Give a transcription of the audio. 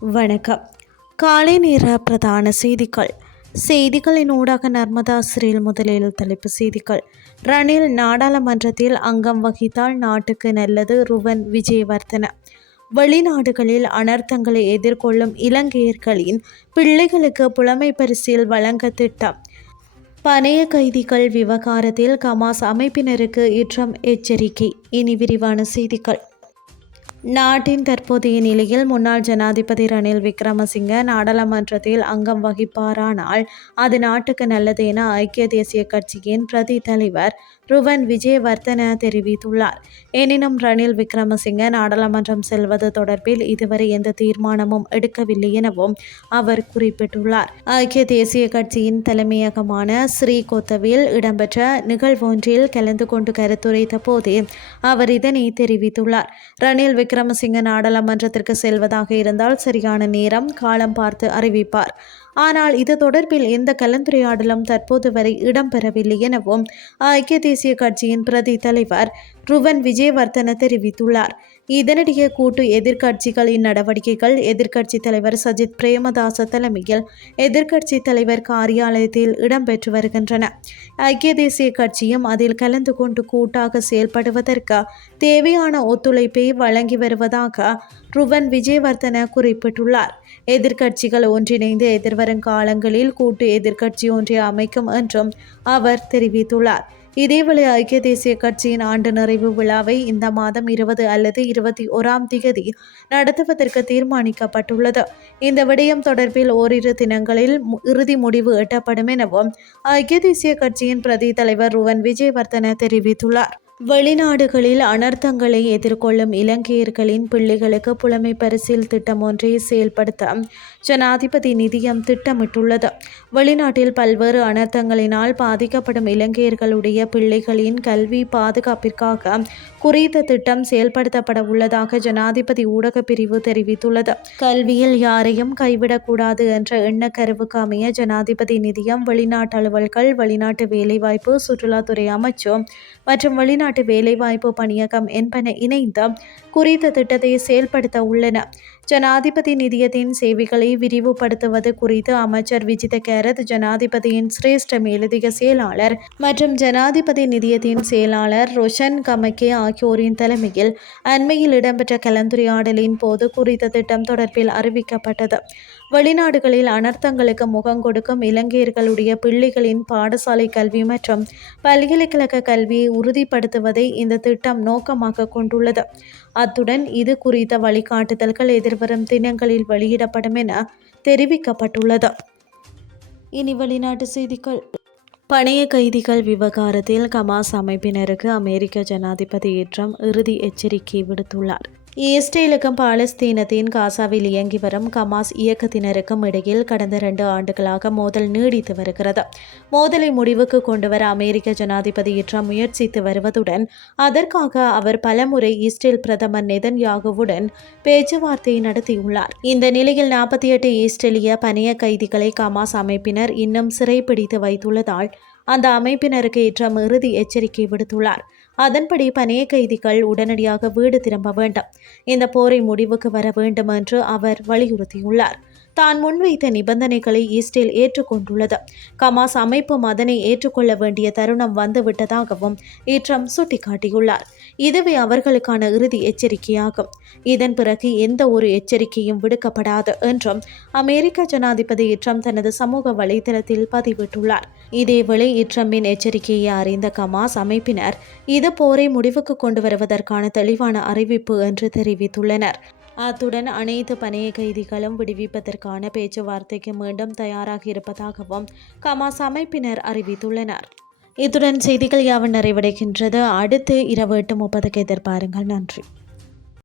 வணக்கம். காலை நேர பிரதான செய்திகள். செய்திகளின் ஊடாக நர்மதா சிறையில் முதலில் தலைப்பு செய்திகள். ரணில் நாடாளுமன்றத்தில் அங்கம் வகித்தால் நாட்டுக்கு நல்லது ருவன் விஜயவர்தன. வெளிநாடுகளில் அனர்த்தங்களை எதிர்கொள்ளும் இலங்கையர்களின் பிள்ளைகளுக்கு புலமை பரிசில் வழங்க திட்டம். பணைய கைதிகள் விவகாரத்தில் கமாஸ் அமைப்பினருக்கு இற்றம் எச்சரிக்கை. இனி விரிவான செய்திகள். நாட்டின் தற்போதைய நிலையில் முன்னாள் ஜனாதிபதி ரணில் விக்ரமசிங்க நாடாளுமன்றத்தில் அங்கம் வகிப்பாரானால் அது நாட்டுக்கு நல்லது என ஐக்கிய தேசிய கட்சியின் பிரதி தலைவர் ருவன் விஜயவர்தன தெரிவித்துள்ளார். எனினும் ரணில் விக்ரமசிங்க நாடாளுமன்றம் செல்வது தொடர்பில் இதுவரை எந்த தீர்மானமும் எடுக்கவில்லை எனவும் அவர் குறிப்பிட்டுள்ளார். ஐக்கிய தேசிய கட்சியின் தலைமையகமான ஸ்ரீகோத்தவில் இடம்பெற்ற நிகழ்வொன்றில் கலந்து கொண்டு கருத்துரைத்த போதே அவர் இதனை தெரிவித்துள்ளார். ரணில் விக்ரம் விக்ரமசிங்க நாடாளுமன்றத்திற்கு செல்வதாக இருந்தால் சரியான நேரம் காலம் பார்த்து அறிவிப்பார். ஆனால் இது தொடர்பில் எந்த கலந்துரையாடலும் தற்போது வரை இடம்பெறவில்லை எனவும் ஐக்கிய தேசிய கட்சியின் பிரதி தலைவர் ருவன் விஜயவர்தன தெரிவித்துள்ளார். இதனிடையே கூட்டு எதிர்க்கட்சிகளின் நடவடிக்கைகள் எதிர்க்கட்சி தலைவர் சஜித் பிரேமதாச தலைமையில் எதிர்க்கட்சி தலைவர் காரியாலயத்தில் இடம்பெற்று வருகின்றன. ஐக்கிய தேசிய கட்சியும் அதில் கலந்து கொண்டு கூட்டாக செயல்படுவதற்கு தேவையான ஒத்துழைப்பை வழங்கி வருவதாக ருவன் விஜயவர்தன குறிப்பிட்டுள்ளார். எதிர்க்கட்சிகள் ஒன்றிணைந்து எதிர்வரும் காலங்களில் கூட்டு எதிர்க்கட்சி ஒன்றை அமைக்கும் என்றும் அவர் தெரிவித்துள்ளார். இதேவேளை ஐக்கிய தேசிய கட்சியின் ஆண்டு நிறைவு விழாவை இந்த மாதம் இருபது அல்லது இருபத்தி ஓராம் திகதி நடத்துவதற்கு தீர்மானிக்கப்பட்டுள்ளது. இந்த விடயம் தொடர்பில் ஓரிரு தினங்களில் இறுதி முடிவு எட்டப்படும் எனவும் ஐக்கிய தேசிய கட்சியின் பிரதி தலைவர் ருவன் விஜயவர்தன தெரிவித்துள்ளார். வெளிநாடுகளில் அனர்த்தங்களை எதிர்கொள்ளும் இலங்கையர்களின் பிள்ளைகளுக்கு புலமை பரிசில் திட்டம் ஒன்றை செயல்படுத்த ஜனாதிபதி நிதியம் திட்டமிட்டுள்ளது. வெளிநாட்டில் பல்வேறு அனர்த்தங்களினால் பாதிக்கப்படும் இலங்கையர்களுடைய பிள்ளைகளின் கல்வி பாதுகாப்பிற்காக குறித்த திட்டம் செயல்படுத்தப்பட உள்ளதாக ஜனாதிபதி ஊடக பிரிவு தெரிவித்துள்ளது. கல்வியில் யாரையும் கைவிடக்கூடாது என்ற எண்ணக்கருவுக்கு அமைய ஜனாதிபதி நிதியம் வெளிநாட்டு அலுவல்கள் வெளிநாட்டு வேலைவாய்ப்பு சுற்றுலாத்துறை அமைச்சு மற்றும் வெளிநாட்டு வெளிநாட்டு வேலைவாய்ப்பு பணியகம் என்பன இணைந்து குறித்த திட்டத்தை செயல்படுத்த உள்ளன. ஜனாதிபதி நிதியத்தின் சேவைகளை விரிவுபடுத்துவது குறித்து அமைச்சர் விஜித கேரத் ஜனாதிபதியின் சிரேஷ்ட மேலதிக செயலாளர் மற்றும் ஜனாதிபதி நிதியத்தின் செயலாளர் ரோஷன் கமக்கே ஆகியோரின் தலைமையில் அண்மையில் இடம்பெற்ற கலந்துரையாடலின் போது குறித்த திட்டம் தொடர்பில் அறிவிக்கப்பட்டது. வெளிநாடுகளில் அனர்த்தங்களுக்கு முகம் கொடுக்கும் இலங்கையர்களுடைய பிள்ளைகளின் பாடசாலை கல்வி மற்றும் பல்கலைக்கழக கல்வியை உறுதிப்படுத்துவதை இந்த திட்டம் நோக்கமாக கொண்டுள்ளது. அத்துடன் இது குறித்த வழிகாட்டுதல்கள் எதிர்வரும் தினங்களில் வெளியிடப்படும் என தெரிவிக்கப்பட்டுள்ளது. இனி வெளிநாட்டு செய்திகள். பணைய கைதிகள் விவகாரத்தில் கமாஸ் அமைப்பினருக்கு அமெரிக்க ஜனாதிபதி ஏற்றம் இறுதி எச்சரிக்கை விடுத்துள்ளார். இஸ்ரேலுக்கும் பாலஸ்தீனத்தின் காசாவில் இயங்கி வரும் கமாஸ் இயக்கத்தினருக்கும் இடையில் கடந்த இரண்டு ஆண்டுகளாக மோதல் நீடித்து வருகிறது. மோதலை முடிவுக்கு கொண்டுவர அமெரிக்க ஜனாதிபதி ட்ரம்ப் முயற்சித்து வருவதுடன் அதற்காக அவர் பலமுறை இஸ்ரேல் பிரதமர் நெதன் யாகுவுடன் பேச்சுவார்த்தை நடத்தியுள்ளார். இந்த நிலையில் நாற்பத்தி எட்டு இஸ்ரேலிய பணிய கைதிகளை கமாஸ் அமைப்பினர் இன்னும் சிறைப்பிடித்து வைத்துள்ளதால் அந்த அமைப்பினருக்கு ட்ரம்ப் இறுதி எச்சரிக்கை விடுத்துள்ளார். அதன்படி பணைய கைதிகள் உடனடியாக வீடு திரும்ப வேண்டும். இந்த போரை முடிவுக்கு வர வேண்டும் என்று அவர் வலியுறுத்தியுள்ளார். தான் முன்வைத்த நிபந்தனைகளை இஸ்ரேல் ஏற்றுக்கொண்டுள்ளது. கமாஸ் அமைப்பும் அதனை ஏற்றுக்கொள்ள வேண்டிய தருணம் வந்துவிட்டதாகவும் ஈட்ரம் சுட்டிக்காட்டியுள்ளார். இதுவே அவர்களுக்கான இறுதி எச்சரிக்கையாகும். இதன் பிறகு எந்த ஒரு எச்சரிக்கையும் விடுக்கப்படாது என்றும் அமெரிக்க ஜனாதிபதி இட்ரம் தனது சமூக வலைதளத்தில் பதிவிட்டுள்ளார். இதேவேளை இட்ரம்பின் எச்சரிக்கையை அறிந்த கமாஸ் அமைப்பினர் இது போரை முடிவுக்கு கொண்டு வருவதற்கான தெளிவான அறிவிப்பு என்று தெரிவித்துள்ளனர். அத்துடன் அனைத்து பணைய கைதிகளும் விடுவிப்பதற்கான பேச்சுவார்த்தைக்கு மீண்டும் தயாராக இருப்பதாகவும் கமாஸ் அமைப்பினர் அறிவித்துள்ளனர். இத்துடன் செய்திகள் யாவும் நிறைவடைகின்றது. அடுத்து இரவு எட்டு முப்பதுக்கு எதிர்பாருங்கள். நன்றி.